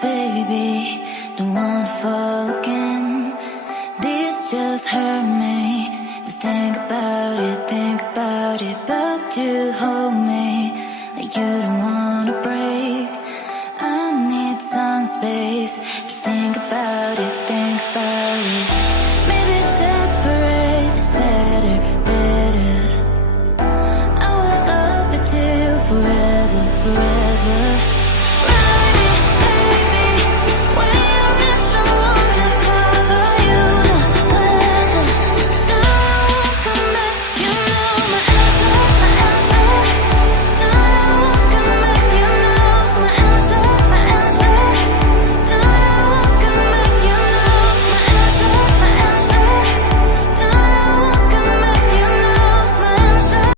baby, don't wanna fall again. This just hurt me. Just think about it, but you hold me like you don't wanna